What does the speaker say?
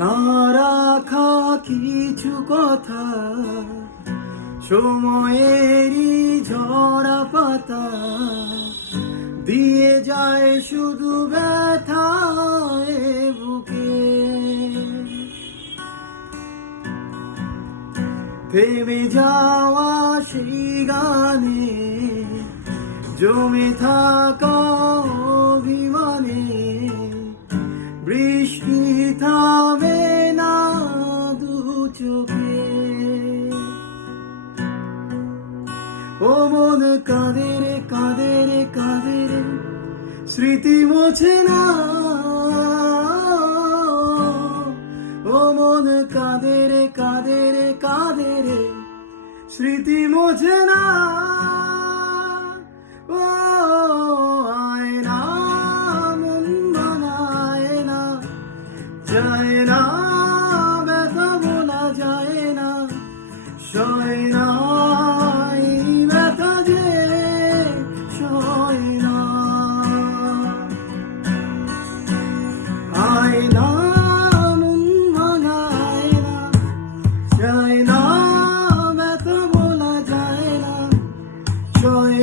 না রাখা কিছু কথা, সময়েরই ঝরা পাতা দিয়ে যায় শুধু ব্যথায় বুকে। থেমে যাওয়া সেই গানে জমে থাকা অভিমানে বৃষ্টি থামে না দু চোখে। ও মন কাঁদে রে কাঁদে রে কাঁদে রে, স্মৃতি মোছে না। ও মন কাঁদে রে কাঁদে রে কাঁদে রে, স্মৃতি মোছে না। ও আয়না মন বানায় না, যায় না ব্যথা বলা যায় না, সয় না এই ব্যথা যে সয় না। আয়না মন ভাঙায় না, যায় না ব্যথা বলা যায় না, সয়